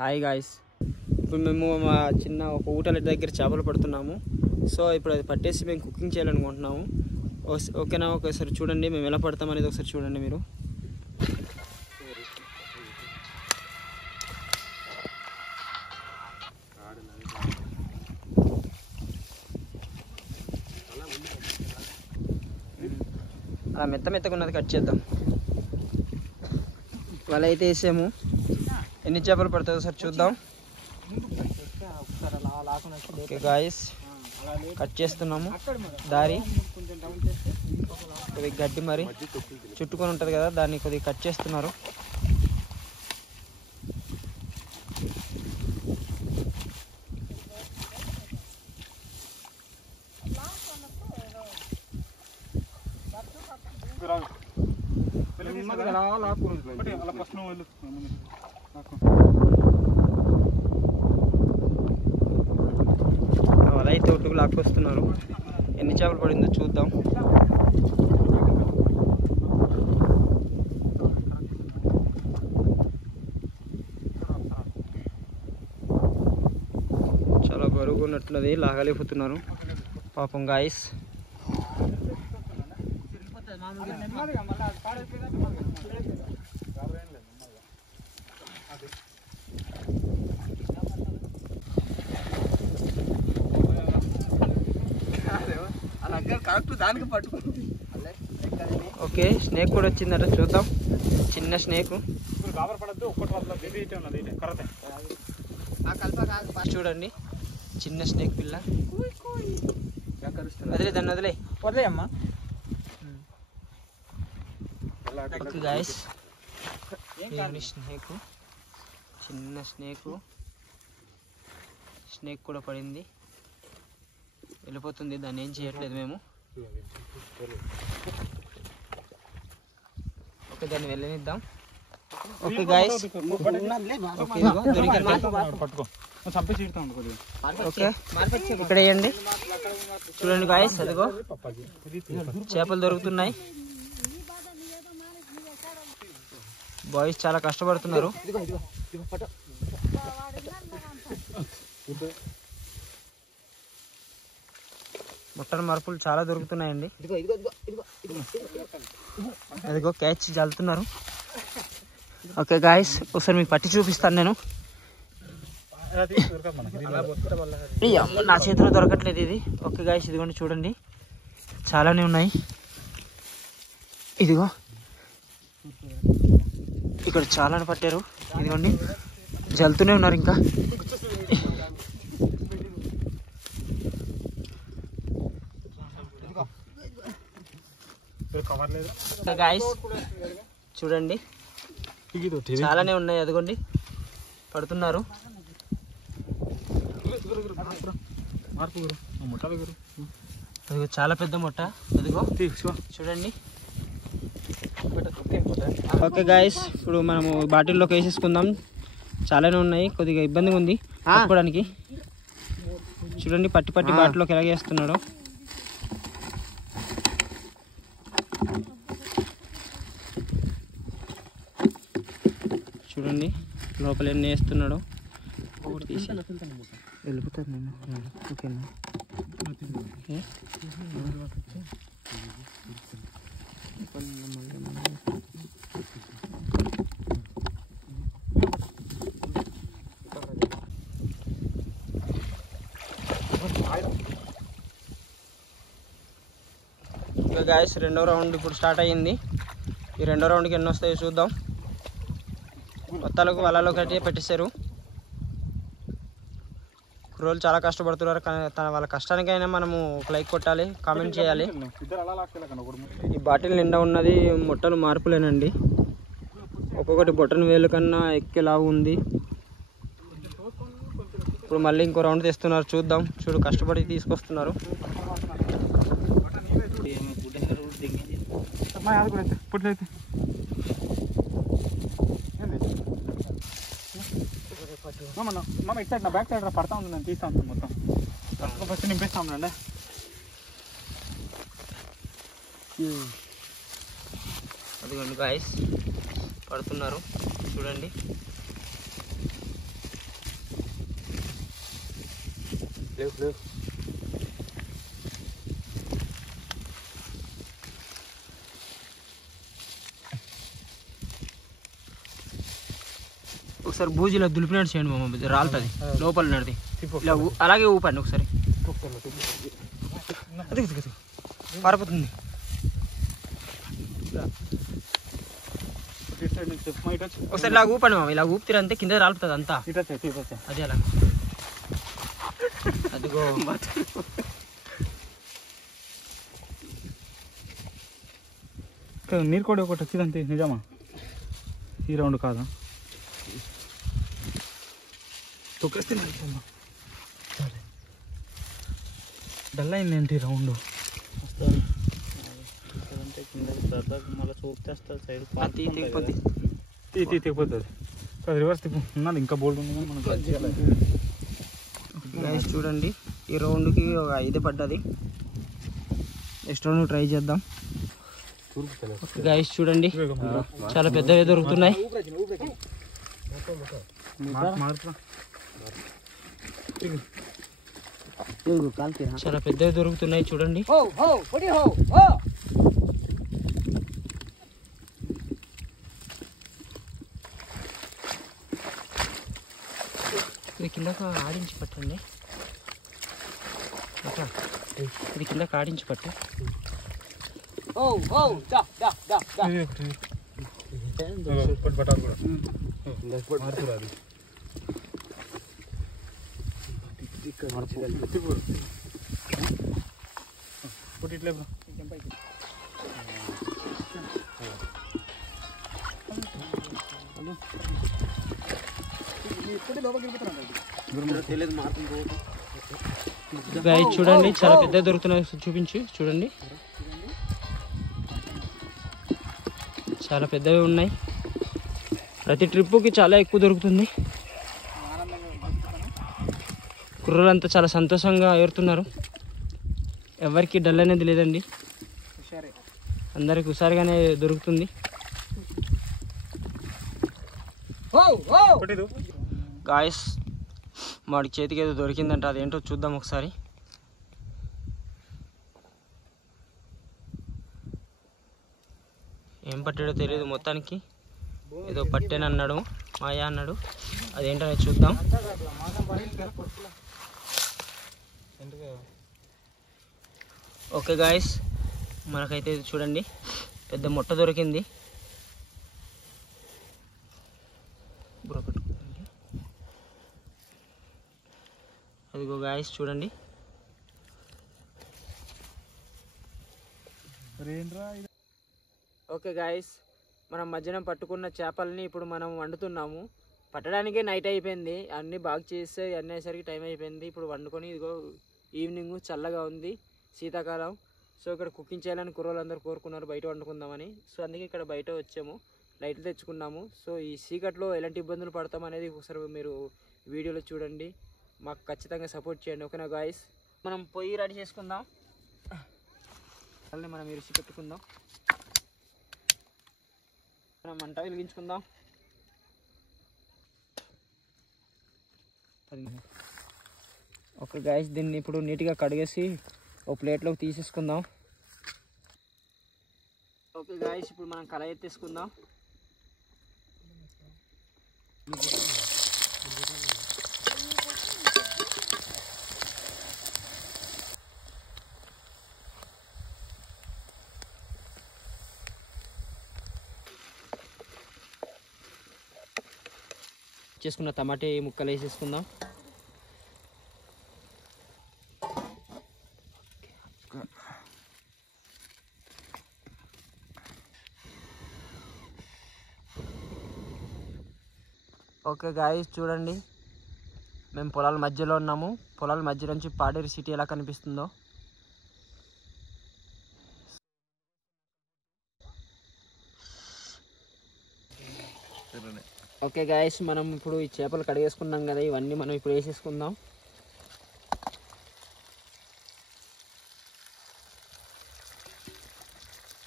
Hi guys, ఇప్పుడు మేము మా చిన్న ఒక ఊటల దగ్గర చేపలు పడుతున్నాము. సో ఇప్పుడు అది పట్టేసి మేము కుకింగ్ చేయాలనుకుంటున్నాము. ఓకేనా? ఒకసారి చూడండి మేము ఎలా పడతాం అనేది ఒకసారి చూడండి మీరు. అలా మెత్తగా ఉన్నది కట్ చేద్దాం. వల అయితే వేసాము. ఎన్ని చేపలు పడతాయో ఒకసారి చూద్దాం. ఓకే గాయ్స్, కట్ చేస్తున్నాము. దారి కొద్దిగా గడ్డి మరి చుట్టుకొని ఉంటుంది కదా, దాన్ని కొద్దిగా కట్ చేస్తున్నారు. అలా అయితే ఒట్టుకు లాక్కొస్తున్నారు. ఎన్ని చేపలు పడిందో చూద్దాం. చాలా బరువుగా ఉన్నట్టున్నది, లాగలేకపోతున్నారు పాపం గాయ్స్. ఓకే, స్నేక్ కూడా వచ్చిందట, చూద్దాం. చిన్న స్నేక్ చూడండి, చిన్న స్నేక్ పిల్ల. వదిలే దాన్ని, వదిలే అమ్మా. గాయ్స్, స్నేక్, చిన్న స్నేక్ కూడా పడింది. వెళ్ళిపోతుంది, దాన్ని ఏం చేయట్లేదు మేము. ఓకే, దాన్ని వెళ్ళనిద్దాం. ఓకే గాయ్స్, ఓకే ఇక్కడ వేయండి. చూడండి గాయ్స్, అదిగో చేపలు దొరుకుతున్నాయి. బాయ్స్ చాలా కష్టపడుతున్నారు. ముట్టల మరుపులు చాలా దొరుకుతున్నాయండి. అదిగో క్యాచ్ జల్లుతున్నారు. ఓకే గాయ్స్, ఒకసారి మీకు పట్టి చూపిస్తాను నేను. నా చేతిలో దొరకట్లేదు ఇది. ఓకే గాయ్స్, ఇదిగోండి చూడండి, చాలానే ఉన్నాయి. ఇదిగో ఇక్కడ చాలానే పట్టారు. ఇదిగోండి జల్లుతూనే ఉన్నారు ఇంకా. గాయ్స్ చూడండి, చాలానే ఉన్నాయి. అదిగోండి పడుతున్నారు. అదిగో చాలా పెద్ద ముట్ట, అదిగో చూడండి. ఓకే గాయ్స్, ఇప్పుడు మనము బాటిల్లోకి వేసేసుకుందాం. చాలానే ఉన్నాయి, కొద్దిగా ఇబ్బందిగా ఉంది పట్టుకోవడానికి. చూడండి పట్టి బాటిల్లోకి ఎలాగ వేస్తున్నాడు. చూడండి లోపల ఎన్ని వేస్తున్నాడు. తీసి వెళ్ళిపోతాను నేను. ఓకేనా? ఓకే గాయ్స్, రెండో రౌండ్ ఇప్పుడు స్టార్ట్ అయ్యింది. ఈ రెండో రౌండ్కి ఎన్ని వస్తాయో చూద్దాం. మొత్తాలకు వలలో కట్టి పెట్టేశారు. కుర్రోళ్ళు చాలా కష్టపడుతున్నారు. వాళ్ళ కష్టానికైనా మనము ఒక లైక్ కొట్టాలి, కామెంట్ చేయాలి. ఈ బాటిల్ నిండా ఉన్నది ముట్టలు మార్పులేనండి. ఒక్కొక్కటి బొటన్ వేలు కన్నా ఎక్కేలాగా ఉంది. ఇప్పుడు మళ్ళీ ఇంకో రౌండ్ తెస్తున్నారు, చూద్దాం. చూడు కష్టపడి తీసుకొస్తున్నారు. ఇటు సైడ్ నా బ్యాక్ సైడ్ పడతా ఉంది, నేను తీస్తా ఉంటాను మొత్తం. ఫస్ట్ నింపేస్తా ఉండండి. అదిగోండి గాయ్స్ పడుతున్నారు చూడండి. ఒకసారి బూజీలో దులిపినట్టు చేయండి మామ, రాలుతుంది లోపల నడిది. ఇలా అలాగే ఊపండి ఒకసారి, అది పారిపోతుంది. ఒకసారి ఇలా ఊపండి మామ, ఇలా ఊపితే అంతే కింద రాలుతుంది అంతా. అదే అలా అదిగో నీరు కూడా ఒకటి వచ్చిందంతే, నిజమా? ఈ రౌండ్ కాదా? తొక్కేస్తే డల్ అయింది ఏంటి రౌండ్? తెగిపోతుంది. రివర్స్ తిప్పు ఉన్నది, ఇంకా బోల్డ్ ఉంది మనకు. గైస్ చూడండి, ఈ రౌండ్కి ఒక 5 పడ్డది. నెక్స్ట్ రౌండ్ ట్రై చేద్దాం. గైస్ చూడండి, చాలా పెద్దవి దొరుకుతున్నాయి. చాలా పెద్దవి దొరుకుతున్నాయి చూడండి. ఇది కిందకు ఆడించి పట్టండి, ఇది కిందకు ఆడించి పట్టు. గైస్ చూడండి, చాలా పెద్ద దొరుకుతున్నాయి. చూపించి చూడండి, చాలా పెద్దవి ఉన్నాయి. ప్రతి ట్రిప్పుకి చాలా ఎక్కువ దొరుకుతుంది. కుర్రలంతా చాలా సంతోషంగా ఏరుతున్నారు. ఎవరికి డల్ అనేది లేదండి, అందరికి హుషారుగానే దొరుకుతుంది. గాయస్ వాడి చేతికి ఏదో దొరికిందంట, అదేంటో చూద్దాం ఒకసారి. ఏం పట్టాడో తెలియదు, మొత్తానికి ఏదో పట్టేనన్నాడు, మాయా అన్నాడు. అదేంటో చూద్దాం. ఓకే గాయస్, మనకైతే ఇది చూడండి, పెద్ద మొట్ట దొరికింది. అదిగో గాయస్ చూడండి. ఓకే గాయస్, మనం మధ్యాహ్నం పట్టుకున్న చేపల్ని ఇప్పుడు మనం వండుతున్నాము. పట్టడానికే నైట్ అయిపోయింది, అన్నీ బాగా చేస్తే అన్నీ అయ్యేసరికి టైం అయిపోయింది. ఇప్పుడు వండుకొని ఇదిగో ఈవినింగ్ చల్లగా ఉంది, శీతాకాలం. సో ఇక్కడ కుకింగ్ చేయాలని కుర్రోళ్ళందరూ కోరుకున్నారు, బయట వండుకుందామని. సో అందుకే ఇక్కడ బయట వచ్చాము, లైట్లు తెచ్చుకున్నాము. సో ఈ చీకట్లో ఎలాంటి ఇబ్బందులు పడతాం అనేది ఒకసారి మీరు వీడియోలో చూడండి, మాకు ఖచ్చితంగా సపోర్ట్ చేయండి. ఓకేనా గాయస్, మనం పొయ్యి రెడీ చేసుకుందాం, మనం ఇరిచి పెట్టుకుందాం, మనం మంట వెలిగించుకుందాం. ఓకే గాయస్, దీన్ని ఇప్పుడు నీట్గా కడిగేసి ఒక ప్లేట్లోకి తీసేసుకుందాం. ఓకే గాయస్, ఇప్పుడు మనం కళాయి ఎత్తేసుకుందాం. చేసుకున్న టమాటా ముక్కలు వేసేసుకుందాం. ఓకే గాయస్ చూడండి, మేము పొలాల మధ్యలో ఉన్నాము. పొలాల మధ్య నుంచి పాడేరు సిటీ ఎలా కనిపిస్తుందో. ఓకే గాయస్, మనం ఇప్పుడు ఈ చేపలు కడిగేసుకున్నాం కదా, ఇవన్నీ మనం ఇప్పుడు వేసేసుకుందాం.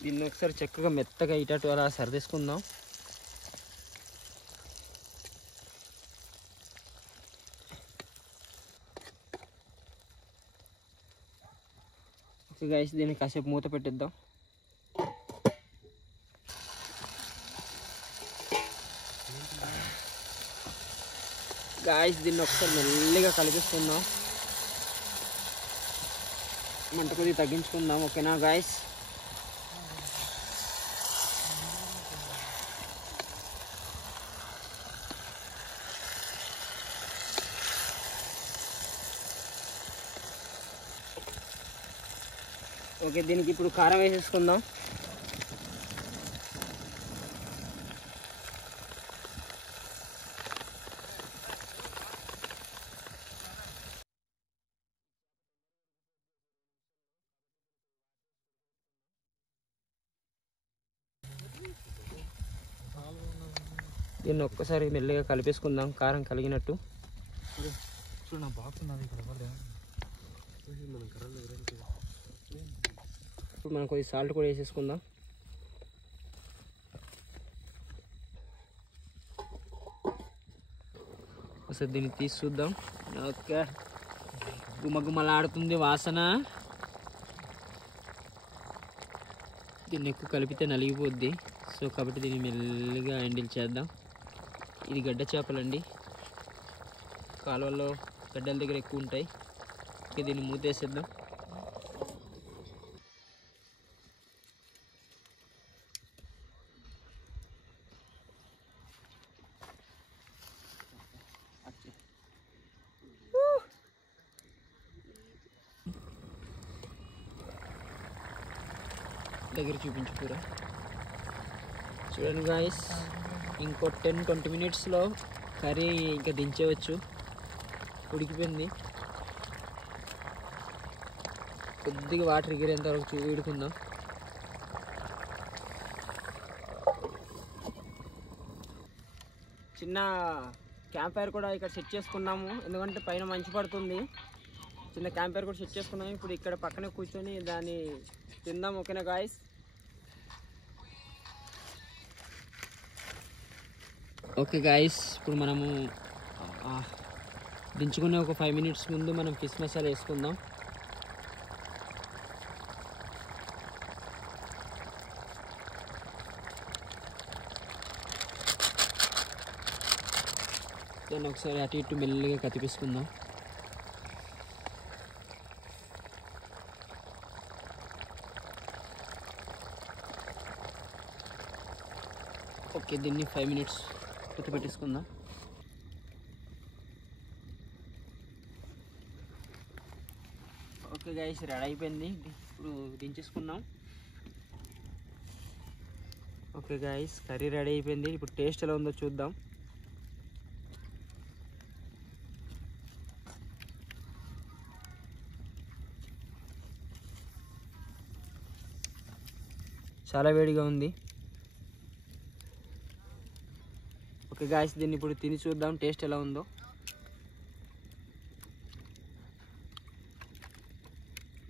దీన్ని ఒకసారి చక్కగా మెత్తగా ఇటు అలా సర్దేసుకుందాం. ఓకే గైస్, దీన్ని కాసేపు మూత పెట్టిద్దాం. గాయస్ దీన్ని ఒకసారి మెల్లిగా కలిపిస్తున్నాం. మంట కొద్దిగా తగ్గించుకుందాం. ఓకేనా గాయస్? ఓకే, దీనికి ఇప్పుడు కారం వేసేసుకుందాం. దీన్ని ఒక్కసారి మెల్లిగా కలిపేసుకుందాం కారం కలిగినట్టు. ఇప్పుడు మనం కొద్దిగా సాల్ట్ కూడా వేసేసుకుందాం. ఒకసారి దీన్ని తీసి చూద్దాం. ఓకే, గుమగుమలాడుతుంది వాసన. దీన్ని ఎక్కువ కలిపితే నలిగిపోద్ది. సో కాబట్టి దీన్ని మెల్లిగా హ్యాండిల్ చేద్దాం. ఇది గడ్డ చేపలండి, కాలువల్లో గడ్డల దగ్గర ఎక్కువ ఉంటాయి. దీన్ని మూతేసేద్దాం. దగ్గర చూపించుకురా. చూడండి గాయస్, ఇంకో 10-20 మినిట్స్లో కర్రీ ఇంకా దించేవచ్చు. ఉడికిపోయింది. కొద్దిగా వాటర్ ఎగిరేంత వరకు ఉడుకుందాం. చిన్న క్యాంప్ ఫైర్ కూడా ఇక్కడ సెట్ చేసుకున్నాము, ఎందుకంటే పైన మంచు పడుతుంది. చిన్న క్యాంప్ ఫైర్ కూడా సెట్ చేసుకున్నాము. ఇప్పుడు ఇక్కడ పక్కనే కూర్చొని దాన్ని తిందాం. ఓకేనా గాయస్? ఓకే గాయస్, ఇప్పుడు మనము దించుకునే ఒక 5 మినిట్స్ ముందు మనం ఫిష్ మసాలా వేసుకుందాం. దాన్ని ఒకసారి అటు ఇటు మెల్లిగా కతిపిసుకుందాం. ఓకే, దీన్ని 5 మినిట్స్ ఉత్తి పెట్టేసుకుందాం. ఓకే గైస్, రెడీ అయిపోయింది. ఇప్పుడు దించేసుకున్నాం. ఓకే గైస్, కర్రీ రెడీ అయిపోయింది. ఇప్పుడు టేస్ట్ ఎలా ఉందో చూద్దాం. చాలా వేడిగా ఉంది. ఓకే గాయస్, దీన్ని ఇప్పుడు తిని చూద్దాం టేస్ట్ ఎలా ఉందో.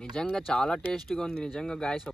నిజంగా చాలా టేస్ట్గా ఉంది నిజంగా గాయస్.